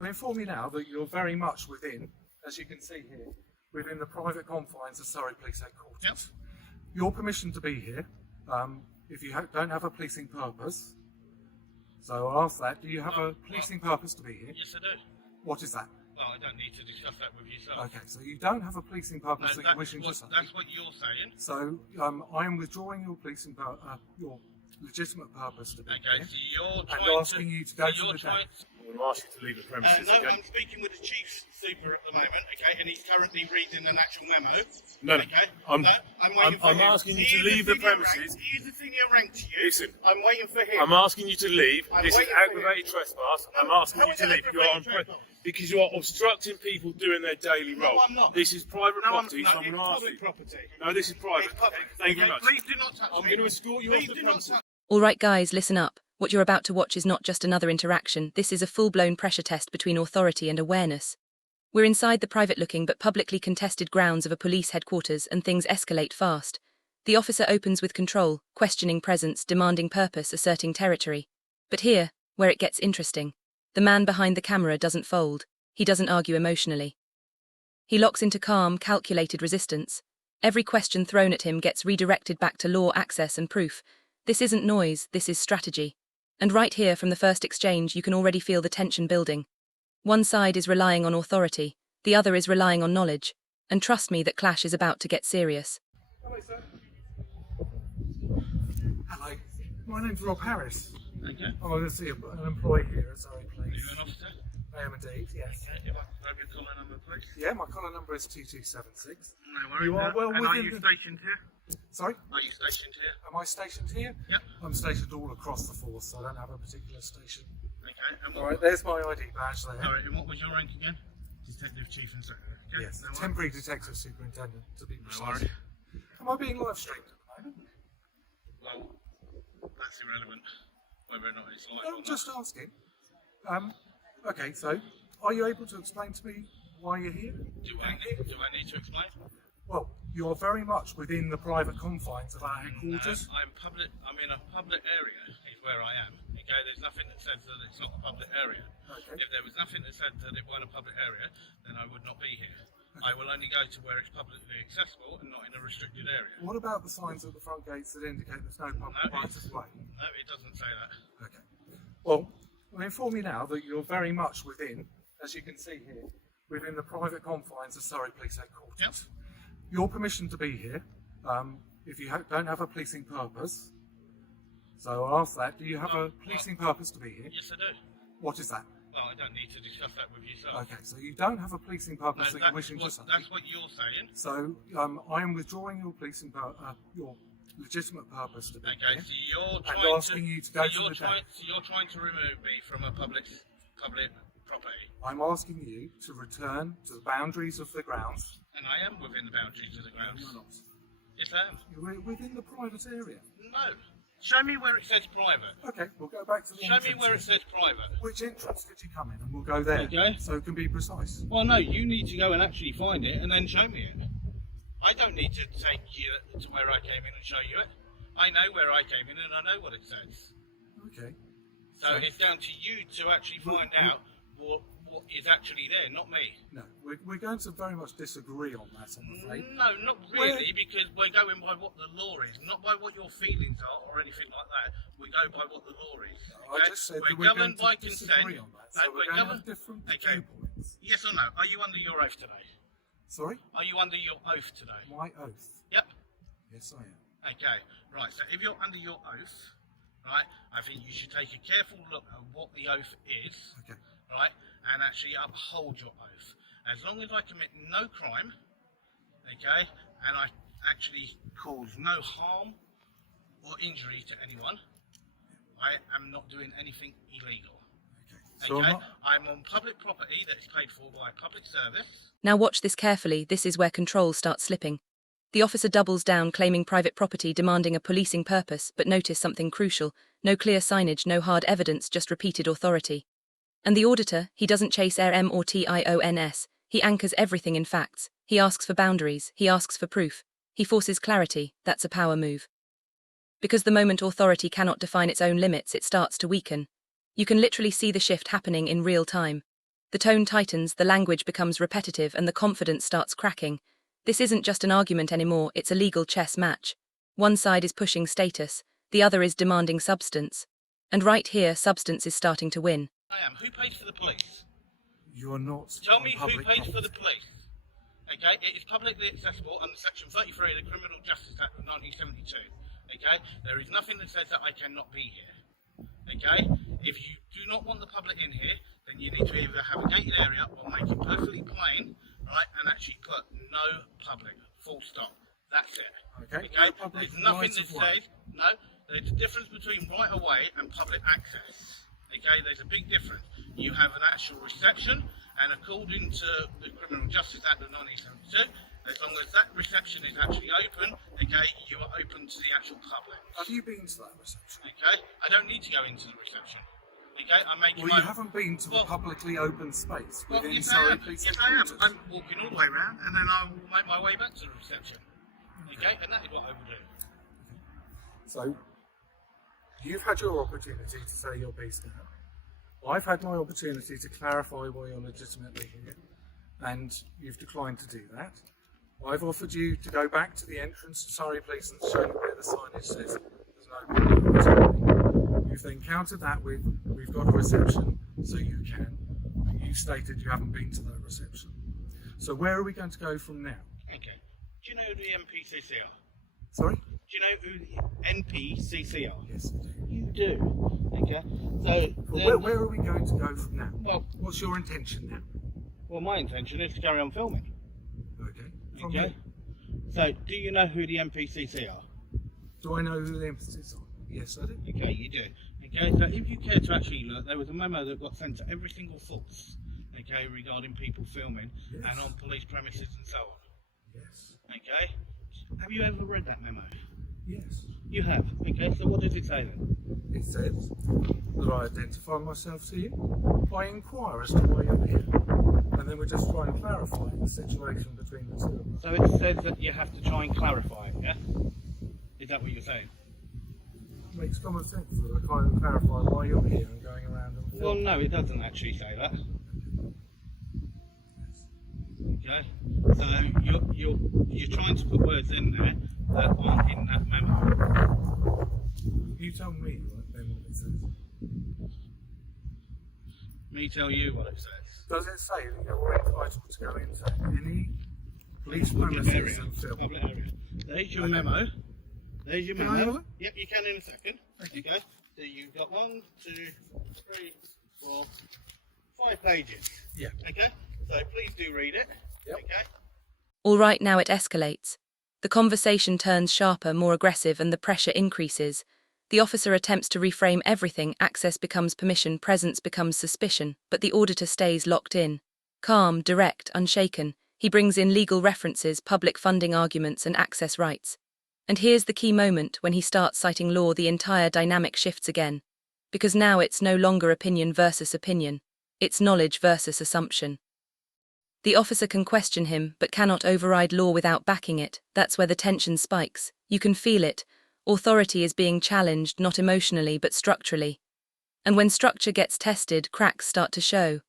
I inform you now that you're very much within, as you can see here, within the private confines of Surrey Police Headquarters. Yep. Your permission to be here, if you don't have a policing purpose. So I'll ask that, do you have a policing purpose to be here? Yes, I do. What is that? Well, I don't need to discuss that with yourself. Okay, so you don't have a policing purpose that you're wishing to say. That's what you're saying. So I am withdrawing your policing your legitimate purpose to be Okay, here, so you're and trying asking you to go to the deck. I'm going to ask you to leave the premises. no, Okay? I'm speaking with the chief super at the moment, okay, and he's currently reading an actual memo. No, okay. I'm waiting for him. asking you to He is leave the a senior premises. Rank. He is a senior rank to you. Listen, I'm waiting for him. I'm asking you to leave. I'm This is waiting for aggravated him. trespass. No, I'm asking how you is to it leave. You are on aggravated trespass? because you are obstructing people doing their daily No, role. I'm not. This is private No, property, no, so I'm it's going to ask you. public property. No, this is private. It's public. Thank you Okay, very much. Please do not touch I'm me. going to escort you off Please the do not premises. touch. All right, guys, listen up. What you're about to watch is not just another interaction. This is a full-blown pressure test between authority and awareness. We're inside the private-looking but publicly contested grounds of a police headquarters, and things escalate fast. The officer opens with control, questioning presence, demanding purpose, asserting territory. But here, where it gets interesting, the man behind the camera doesn't fold. He doesn't argue emotionally. He locks into calm, calculated resistance. Every question thrown at him gets redirected back to law, access, and proof. This isn't noise, this is strategy. And right here, from the first exchange, you can already feel the tension building. One side is relying on authority, the other is relying on knowledge. And trust me, that clash is about to get serious. Hello, sir. Hello. My name's Rob Harris. Okay. I'm going to see an employee here at Surrey Are you Police. an officer? I am indeed, yes. Okay, if I can grab your collar number, please. Yeah, my collar number is 2276. No worries. You are well and are within you the- stationed here? Sorry? Are you stationed here? Am I stationed here? Yep. I'm stationed all across the force, so I don't have a particular station. Okay. And All right, there's my ID badge there. All right, and what was your rank again? Detective Chief and Secretary. Okay, Yes, no worries. temporary detective superintendent, to be No precise. worries. Am I being live streamed at the moment? Well, that's irrelevant. Whether or not it's live or I'm not. just asking. Okay, so are you able to explain to me why you're here? Do I need to explain? Well, you're very much within the private confines of our headquarters. I'm in a public area, is where I am. Okay, there's nothing that says that it's not a public area. Okay. If there was nothing that said that it weren't a public area, then I would not be here. I will only go to where it's publicly accessible and not in a restricted area. What about the signs at the front gates that indicate there's no public No, right of way? No, it doesn't say that. Okay. Well, I inform you now that you're very much within, as you can see here, within the private confines of Surrey Police Headquarters. Yep. Your permission to be here, if you don't have a policing purpose. So I'll ask that, do you have a policing purpose to be here? Yes, I do. What is that? Well, I don't need to discuss that with yourself. Okay, so you don't have a policing purpose that you're wishing to say. That's what you're saying. So I am withdrawing your policing your legitimate purpose to be Okay, here, so you're and trying asking you to go to the deck. So you're trying to remove me from a public property, I'm asking you to return to the boundaries of the grounds. and I am within the boundaries of the grounds. You're not. Yes, I am. You're within the private area. No. Show me where it says private. Okay, we'll go back to the Show me where it entrances. says private. Which entrance did you come in? And we'll go there. Okay. So it can be precise. Well, no, you need to go and actually find it and then show me it. I don't need to take you to where I came in and show you it. I know where I came in and I know what it says. Okay. So it's down to you to actually find out what is actually there, not me. No, we're going to very much disagree on that, I'm afraid. No, not really, because we're going by what the law is, not by what your feelings are or anything like that. We go by what the law is. I just said that we're we're going governed by to disagree consent. on that. So we're going to have different viewpoints. Yes or no? Are you under your oath today? Sorry? Are you under your oath today? My oath. Yep. Yes, I am. Okay, right, so if you're under your oath, right, I think you should take a careful look at what the oath is, Okay. right, and actually uphold your oath. As long as I commit no crime, okay, and I actually cause no harm or injury to anyone, I am not doing anything illegal. So Okay, I'm on public property that is paid for by a public service. Now watch this carefully, this is where control starts slipping. The officer doubles down, claiming private property, demanding a policing purpose, but notice something crucial. No clear signage, no hard evidence, just repeated authority. And the auditor, he doesn't chase RM or TIONS. He anchors everything in facts. He asks for boundaries. He asks for proof. He forces clarity. That's a power move. Because the moment authority cannot define its own limits, it starts to weaken. You can literally see the shift happening in real time. The tone tightens, the language becomes repetitive, and the confidence starts cracking. This isn't just an argument anymore, it's a legal chess match. One side is pushing status, the other is demanding substance. And right here, substance is starting to win. I am. Who pays for the police? You're not. Tell me on who public pays for the property. police. Okay, it is publicly accessible under Section 33 of the Criminal Justice Act of 1972. Okay, there is nothing that says that I cannot be here. Okay, if you do not want the public in here, then you need to either have a gated area or make it perfectly plain, right, and actually put no public, full stop. That's it. Okay. Okay, No public there's nothing right that of way. says, no, there's a difference between right of way and public access. Okay, there's a big difference. You have an actual reception, and according to the Criminal Justice Act of 1972, as long as that reception is actually open, okay, you are open to the actual public. Have you been to that reception? Okay, I don't need to go into the reception. Okay, I'm making Well, my... you haven't been to the publicly open space Well, within yes, I Surrey am. Police Yes, I am. Headquarters. I'm walking all the way around, and then I will make my way back to the reception. Okay, and that is what I will do. So, you've had your opportunity to say your piece now. I've had my opportunity to clarify why you're legitimately here, and you've declined to do that. I've offered you to go back to the entrance to Surrey Police and show them where the signage says there's no public property. You've then countered that with, we've got a reception, so you can. But you stated you haven't been to that reception. So where are we going to go from now? Okay. Do you know who the NPCC are? Sorry? Do you know who the NPCC are? Yes, I do. You do. Okay. So, Well, where are we going to go from now? Well, What's your intention now? well, my intention is to carry on filming. Okay. From Okay. here. So, do you know who the NPCC are? Do I know who the emphasis on? Yes, I do. Okay, you do. Okay, so if you care to actually look, there was a memo that got sent to every single force, okay, regarding people filming Yes. and on police premises and so on. Yes. Okay? Have you ever read that memo? Yes. You have. Okay, so what does it say then? It says that I identify myself to you. I inquire as to why you're here. And then we're just trying to clarify the situation between the two of us. So it says that you have to try and clarify it, yeah? Is that what you're saying? It makes common sense that I try and clarify why you're here and going around and Well, filming. no, it doesn't actually say that. Okay, so you're trying to put words in there that aren't in that memo. You tell me then what it says. Me tell you what it says. Does it say that you're entitled to go into any police Public premises area. and film? Public area. There's your Okay. memo. There's your Can I have memo. it? Yep, you can in a second. Thank you. Okay. So you've got 1, 2, 3, 4, 5 pages. Yeah. Okay. So please do read it. Yep. Okay. All right, now it escalates. The conversation turns sharper, more aggressive, and the pressure increases. The officer attempts to reframe everything, access becomes permission, presence becomes suspicion, but the auditor stays locked in. Calm, direct, unshaken, he brings in legal references, public funding arguments, and access rights. And here's the key moment when he starts citing law, the entire dynamic shifts again. Because now it's no longer opinion versus opinion, it's knowledge versus assumption. The officer can question him, but cannot override law without backing it. That's where the tension spikes. You can feel it. Authority is being challenged, not emotionally, but structurally. And when structure gets tested, cracks start to show.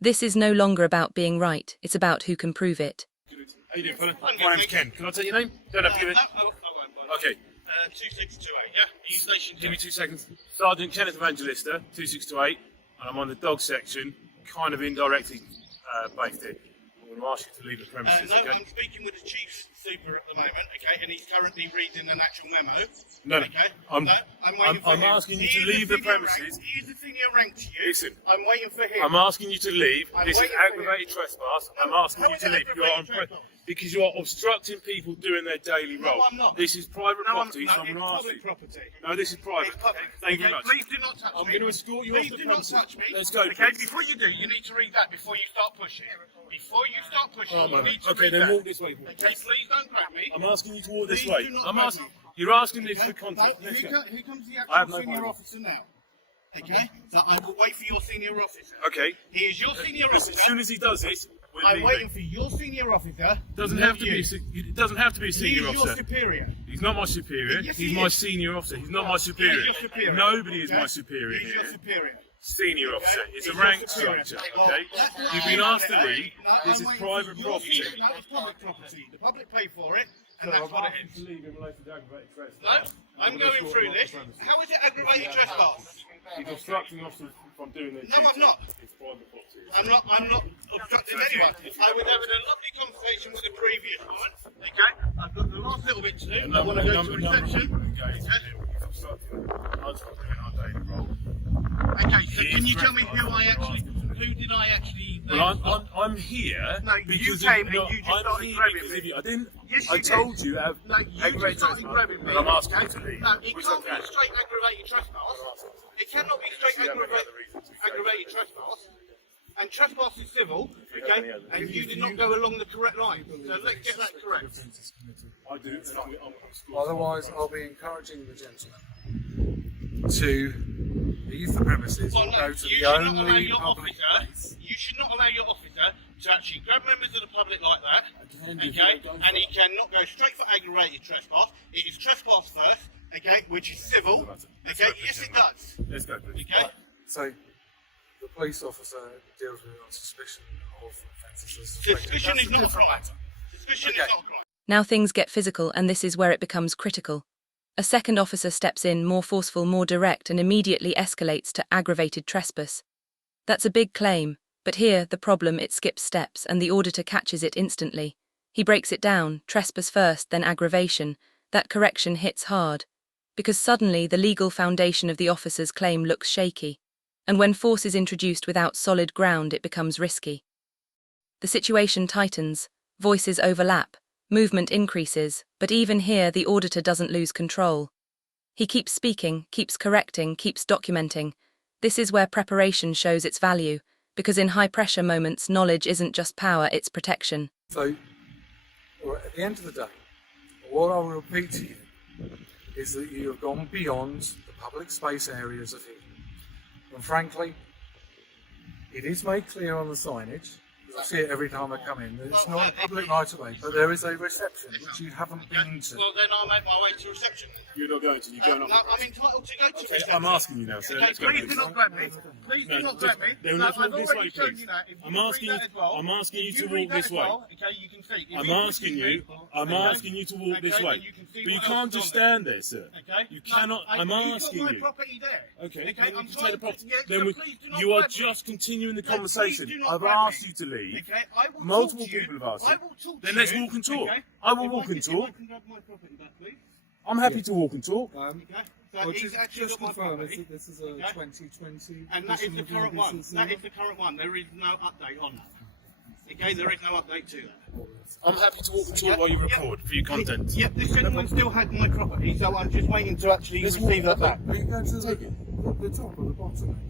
This is no longer about being right, it's about who can prove it. How you doing, fella? I'm good, My name's mate. Ken. Can I take your name? Don't have to give it. No, I won't. Okay. 2628, yeah? Are you stationed Give me here? 2 seconds. Sergeant Kenneth Evangelista, 2628, and I'm on the dog section, kind of indirectly based here. I'm going to ask you to leave the premises, No, okay? I'm speaking with the chief super at the moment, okay, and he's currently reading an actual memo. No, no. Okay? I'm waiting for him. asking you to He is leave a the senior premises. rank. He is a senior rank to you. Listen. I'm waiting for him. I'm asking you to leave. I'm This is waiting for aggravated him. trespass. I'm No, asking how you is to it leave. You're on aggravated trespass? because you are obstructing people doing their daily No, role. I'm not. This is private No, property, no, so I'm it's going to ask public you. property. No, this is private. It's public. Thank you Okay, very much. Please do not touch I'm me. going to escort you Please off the do not premises. touch me. Let's go, Okay, please. before you do, you need to read that before you start pushing. Before you start pushing, Oh, you man. need to Okay, read then that. walk this way. Okay, please don't grab me. I'm asking you to walk this Please way. do not I'm grab asking. me. You're asking this Okay, for context. now, Let's here go. comes the I have actual no senior problem. officer now. Okay, so I will wait for your senior officer. Okay. He is your senior As officer. soon as he does this, we're I'm leaving. waiting for your senior officer. Doesn't not have to you. be. It doesn't have to be a He senior is your officer. superior. He's not my superior. Yes, He's he my is. senior officer. He's not my He superior. is your superior. Nobody is okay? my superior He is your here. superior. senior officer. It's a rank structure, okay? You've been asked to leave. This is private property. That is public property. The public pay for it, and So that's I've what it asked is. you to leave in relation to aggravated No, trespass. I'm going through this. How is it aggravated trespass? You're obstructing officers from doing their No, I'm duty. not. It's private property. I'm not obstructing anyone. I was having a lovely conversation with the previous one. Okay, I've got the last little bit to do. I want to go to reception. Okay, so can you tell me who did I actually? Well, I'm here. No, you because came of, and you just I'm started here grabbing because me. of you. I didn't. Yes, I you told did. you have No, you just aggravated started trespass, grabbing me. and I'm asking you okay? to leave. No, it which can't I be can. straight aggravated trespass. It cannot be straight aggravated trespass. And trespass is civil, okay? And you did not go along the correct line. So let's get that correct. I do. Otherwise, I'll be encouraging the gentleman to leave the premises Well, or no, go to you the should not allow only your public officer. place. You should not allow your officer to actually grab members of the public like that. Okay, and he cannot go straight for aggravated trespass. It is trespass first. Okay, which is civil. Okay, yes it does. Let's go, please. Okay. So, the police officer deals with it on suspicion of offences. Suspicion is not a crime. Suspicion is not a crime. Now things get physical, and this is where it becomes critical. A second officer steps in, more forceful, more direct, and immediately escalates to aggravated trespass. That's a big claim, but here, the problem, it skips steps, and the auditor catches it instantly. He breaks it down, trespass first, then aggravation. That correction hits hard, because suddenly the legal foundation of the officer's claim looks shaky, and when force is introduced without solid ground, it becomes risky. The situation tightens, voices overlap, movement increases, but even here the auditor doesn't lose control. He keeps speaking, keeps correcting, keeps documenting. This is where preparation shows its value, because in high-pressure moments, knowledge isn't just power, it's protection. So, at the end of the day, what I will repeat to you is that you have gone beyond the public space areas of here. And frankly, it is made clear on the signage, I see it every time I come in, that it's not a public right of way, but there is a reception which you haven't been to. Well, then I'll make my way to reception. You're not going to. You're going No, off. I'm entitled to go to Okay, reception. I'm asking you now, sir. Okay, Let's go. please do not grab me. Please do not grab me. No, No, let's I've walk this already way, shown please. you that. If you I'm read asking that you. as well, I'm asking you if to read walk that this as way. well, okay, you can see. If I'm he asking pushes you. I'm okay, asking you to walk this okay, way. then you can see But you what can't else just is on there. stand there, sir. Okay? You No, cannot. I'm asking you've got you. my property there. Okay, then you I'm can trying take the to- property. yeah, Then so we, please do not you are grab me. just continuing the No, please conversation. do not I've grab asked me. you to leave. Okay, I will Multiple talk to you. people have asked I you. will talk Then to let's you, walk and talk. okay? I will If walk and if talk. I can grab my property back, please. I'm happy to walk and talk. Okay? So Well, he's actually just got my confirm, property. this is a Okay. 2020 And that is edition the of the current one. BBC. That is the current one. There is no update on that. Okay, there is no update to that. I'm happy to walk and talk while you record for your content. Yep, this gentleman still had my property, so I'm just waiting to actually Let's receive walk- that back. We can go to the top or the bottom.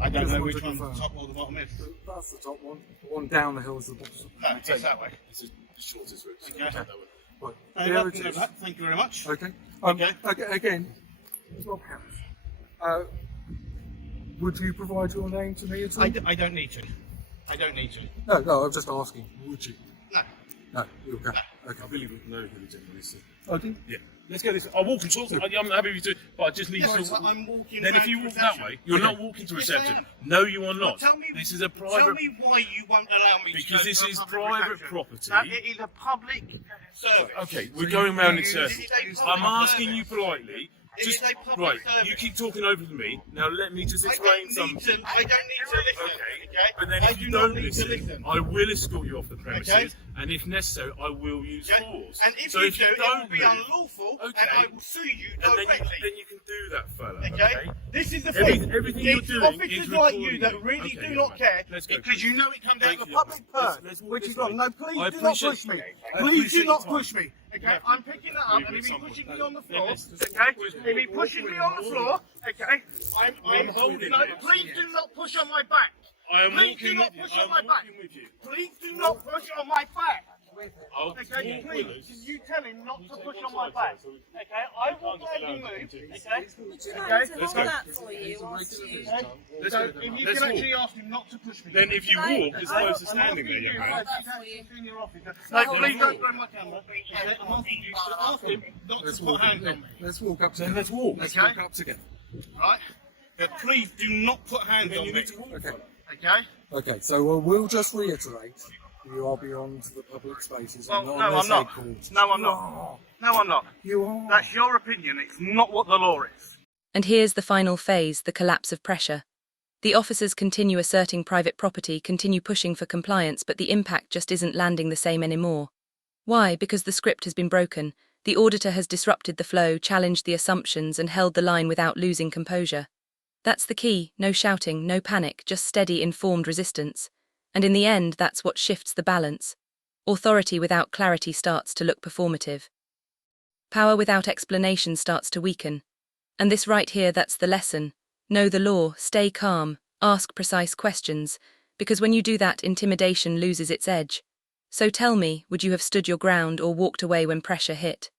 I don't Just know want which to one the confirm. top or the bottom is. That's the top one. The one down the hill is the bottom. No, it's that way. It's the shortest route. Okay. Take that way. Right, I here can it go is. back. Thank you very much. Okay. Okay. Again, Rob Harris. Would you provide your name to me at all? I don't need to. I don't need to. No, I'm just asking. Would you? No. No, you're okay. Okay. I really wouldn't know who the gentleman is. Okay. Yeah. Let's go this. I'll walk and talk. I'm happy with you, but I just need Yes, to. but I'm walking. Then if round you to walk reception. that way, you're not Okay. walking to Yes, I reception. am. No, you are not. Tell me, This is a Tell private. me why you won't allow me to Because go this to a is public private reception. property. No, it is a public service. Okay, we're going round in It circles. is a public I'm asking service. you politely. It Just is a public right. service. You keep talking over to me. Now let me just I explain don't need something. to. I don't need to listen. Okay, Okay. but then I if you do not don't need to listen, listen. I will escort you off the premises, Okay. and if necessary, I will use Okay? force. And if so you if do, you it will don't be move, unlawful, okay, and I will sue you and then directly. you can do that, fella. Okay? This is the Every- thing. everything you're It's doing officers is like recording you that you. really Okay, do yeah, not right. care Let's go, because please. you know it comes out Thank of a you. public purse, Let's walk which this is wrong. way. No, please I do not appreciate push me. you. I Please do appreciate not your push time. me. Okay, I'm picking that up, and if he's pushing me on the floor, let's- okay, if he pushes me on the floor, okay, I'm holding no, this. please do not push on my back. I am Please walking do not with you. push I on am my back. walking with you. Please do not push on my back. I'll Okay, walk please, with us. can you tell him not to take push one on my side, back? so we- Okay, I will can't just gladly allow him to move. continue. Okay, Would you Okay, like to let's hold go. that for you whilst you... Let's so go. if you Let's can walk. actually ask him not to push me. Then if you Right. walk, as opposed to standing there, young you, man. he's actually a senior officer. No, please don't grab my camera. Okay, I'm asking you to ask him not Let's to put walk. hands on me. Let's walk up Then together. let's walk. Let's Okay. walk up together. Right? But please do not put hands on me. Okay. Okay? Okay, so we'll just reiterate, you are beyond the public spaces. Well, and no, on I'm this not. headquarters. No, I'm You not. are. No, I'm not. You are. That's your opinion. It's not what the law is. And here's the final phase, the collapse of pressure. The officers continue asserting private property, continue pushing for compliance, but the impact just isn't landing the same anymore. Why? Because the script has been broken. The auditor has disrupted the flow, challenged the assumptions, and held the line without losing composure. That's the key. No shouting, no panic, just steady, informed resistance. And in the end, that's what shifts the balance. Authority without clarity starts to look performative. Power without explanation starts to weaken. And this right here, that's the lesson. Know the law, stay calm, ask precise questions, because when you do that, intimidation loses its edge. So tell me, would you have stood your ground or walked away when pressure hit?